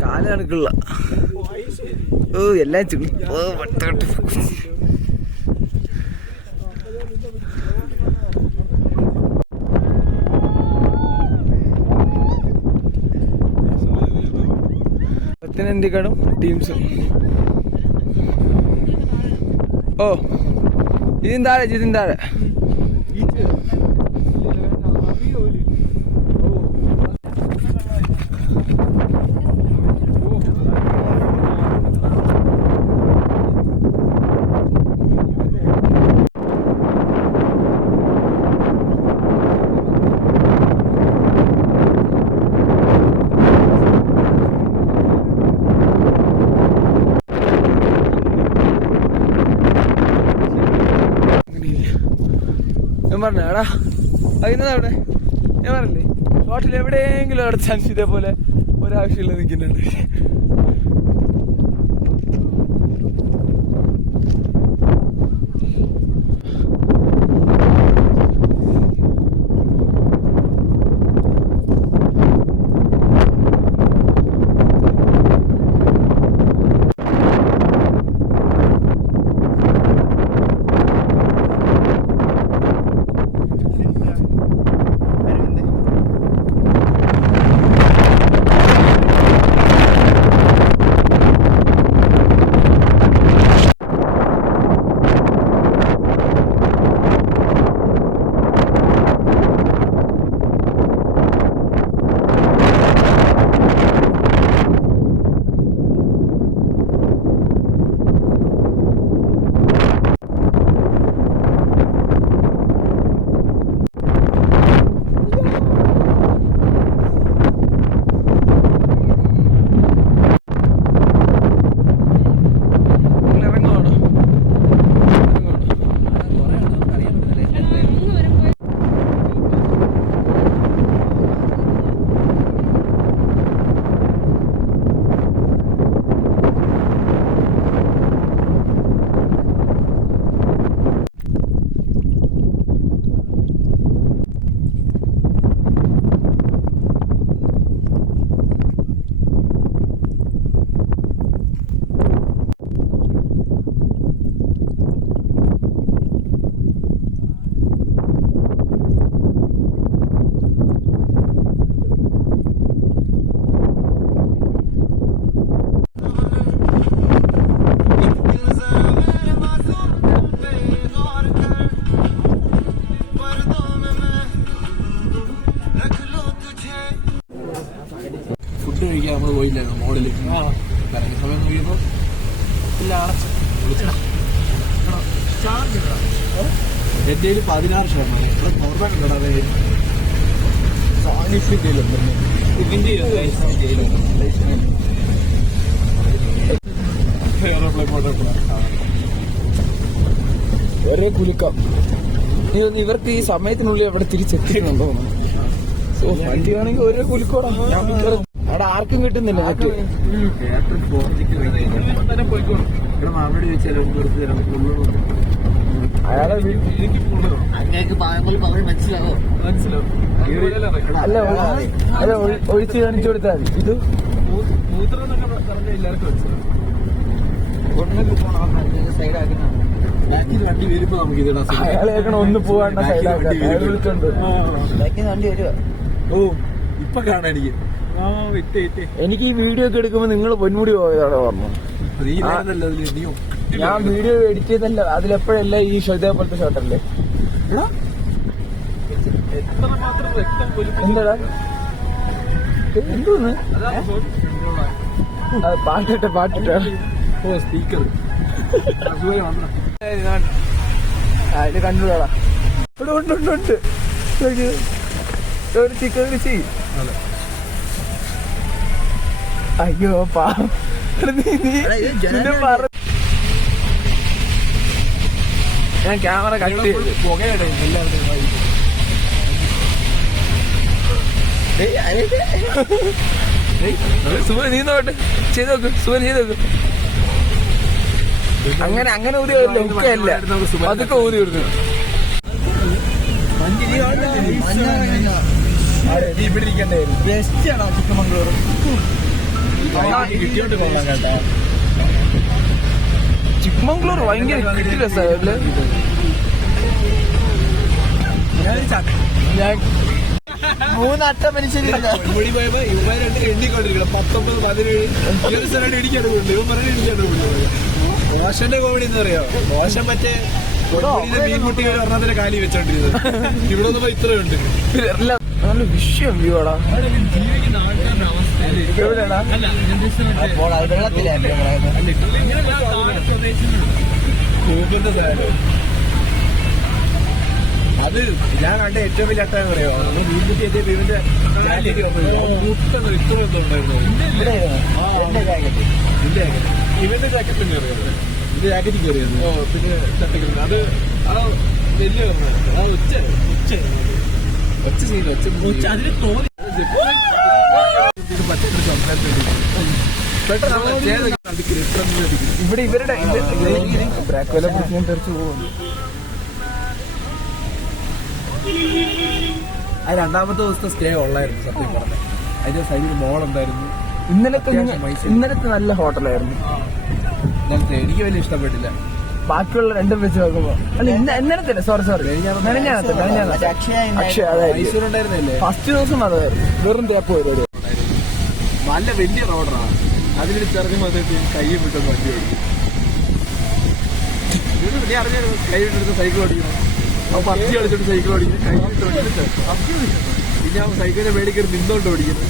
കാലണക്കുള്ള ഓ എല്ലാം പത്തിനെന്തിക്കാടും ടീംസും. ഓ ഇതിന്താഴെ പറഞ്ഞാടാ അതിനത് അവിടെ ഞാൻ പറഞ്ഞില്ലേ ഹോട്ടലിൽ എവിടെയെങ്കിലും അവിടെ ചാൻസ് ഇതേപോലെ ഒരാവശ്യമില്ല നിൽക്കുന്നുണ്ട്. കഴിക്കാൻ നമ്മൾ പോയില്ലായിരുന്നു മോളിൽ കറങ്ങിയ സമയം നോക്കിയപ്പോൾ എൻ്റെ 16 ശതമാനം ഇവിടെ നോർമൽ വേറെ കുലുക്കാം. ഇവർക്ക് ഈ സമയത്തിനുള്ളിൽ അവിടെ തിരിച്ചെത്തിക്കുന്നുണ്ടോ? വണ്ടി വേണമെങ്കിൽ ഒരേ കുലുക്കോടാ. അവിടെ ആർക്കും കിട്ടുന്നില്ല. അയാളെ അല്ല അല്ല ഒഴിച്ച് കാണിച്ചു കൊടുത്താൽ മതി. ഇത് അയാളേക്കണം ഒന്ന് പോവാണ്ട സൈഡാക്കാൻ. അയാൾ വിളിച്ചോണ്ട് വണ്ടി വരുക. ഓ ഇപ്പൊ കാണാൻ എനിക്ക് ഈ വീഡിയോ ഒക്കെ എടുക്കുമ്പോ നിങ്ങൾ പൊന്മുടി പോയതാണ് പറഞ്ഞു. ഞാൻ വീഡിയോ എഡിറ്റ് ചെയ്തല്ല, അതിലെപ്പോഴല്ല ഈ ഇതേപോലത്തെ ഷോട്ടല്ലേ. എന്താടാ എന്തോന്ന് പാട്ടിട്ട സ്പീക്കർ അതിന് കണ്ടുകൂടാ. ഇവിടെ ഉണ്ട് ഒരു ചിക്കൻ കൃഷി. അയ്യോ പാ ഞാൻ ക്യാമറ കട്ട് പുകയുടെ എല്ലാവരുടെയും സുഖം നീ നോട്ട് ചെയ്ത് നോക്ക്. സുഖം ചെയ്ത് നോക്ക്. അങ്ങനെ ഊതി ഒക്കെ അല്ല, അതൊക്കെ ഊതി കൊടുക്കുന്നു. നീ ഇവിടെ ഇരിക്കണ്ടായിരുന്നു. ബെസ്റ്റാണോ ചിക്കമംഗളൂർ? കിട്ടിയോട്ട് കൊള്ളാം കേട്ടോ. ചിക്കമംഗ്ലൂർ ഭയങ്കര കിട്ടില്ല സ്ഥലല്ലേ. ഞാൻ 3 അട്ട മനുഷ്യരില്ല. പൊടി പോയപ്പോ ഇവന്മാർ രണ്ട് എണ്ണിക്കൊണ്ടിരിക്കണം. 19, 17 ഒരു സ്ഥലമായിട്ട് ഇടിക്കാണ്ട് പോകുന്നുണ്ട്. ഇവൻ പറഞ്ഞ ഇടിക്കാണ്ട് പോകുന്നത്. റോഷന്റെ കോമഡി എന്ന് പറയാ. റോഷൻ മറ്റേ മീൻകുട്ടി ഒരു ഒരെണ്ണത്തിന്റെ കാലി വെച്ചോണ്ടിരുന്നത്. ഇവിടെ ഒന്നും ഇത്രയുണ്ട്. നല്ല വിഷയം വ്യൂ ആടാ. ജീവിക്കുന്ന ആൾക്കാരുടെ അവസ്ഥ എവിടെയാടാ? അപ്പോൾ അത് വെള്ളത്തിലല്ലേ? കൂപ്പിന്റെ സാധനം. അത് ഞാൻ കണ്ട ഏറ്റവും വലിയ അട്ട എന്ന് പറയാമോ? നമ്മൾ മീൻകുട്ടി എത്തിയ ഇവന്റെ ജാക്കറ്റ് കുട്ടൊന്നും ഇത്ര ഒന്നും ഉണ്ടായിരുന്നു. ഇവന്റെ ജാക്കറ്റ് തന്നെ അറിയാം. ഇത് ജാക്കറ്റ് കയറിയത്. പിന്നെ ചട്ടക്കുന്നത് അത് ആ വലിയ ആ ഒച്ച സീൻ ഒച്ച അതിന് തോന്നി പച്ചക്കറി സംസാരിച്ചു. ഇവിടെ ഇവരുടെ ബ്രാക്ക് വില പിടിച്ച് തെറിച്ച് പോകുന്നു. അത് രണ്ടാമത്തെ ദിവസത്തെ സ്റ്റേ ഉള്ളായിരുന്നു സത്യം പറഞ്ഞത്. അതിന്റെ സൈഡിൽ മോളുണ്ടായിരുന്നു. ഇന്നലത്തെ നല്ല ഹോട്ടലായിരുന്നു. എനിക്ക് വലിയ ഇഷ്ടപ്പെട്ടില്ല. ബാക്കിയുള്ള രണ്ടും വെച്ച് നോക്കുമ്പോ അല്ല ഇന്നലത്തെ സോറി അക്ഷയ അതായത് മൈസൂരുണ്ടായിരുന്നല്ലേ ഫസ്റ്റ് ദിവസം അതായിരുന്നു. വെറും തേപ്പ് പരിപാടി. നല്ല വലിയ റോഡറാണ്. അതിലൊരു ചെറുതി വന്നിട്ട് കൈ വിട്ടൊന്ന് വണ്ടി ഓടിക്കും. നീ അറിഞ്ഞായിരുന്നു കൈ വിട്ടെടുത്ത് സൈക്കിൾ ഓടിക്കണം. അപ്പൊ പത്തി കളിച്ചിട്ട് സൈക്കിൾ ഓടിക്കുന്നത് കൈ വിട്ട് ഓടിച്ചിട്ട് പിന്നെ ആ സൈക്കിളിന്റെ മേടിൽ കയറി നിന്നോണ്ട് ഓടിക്കുന്നത്.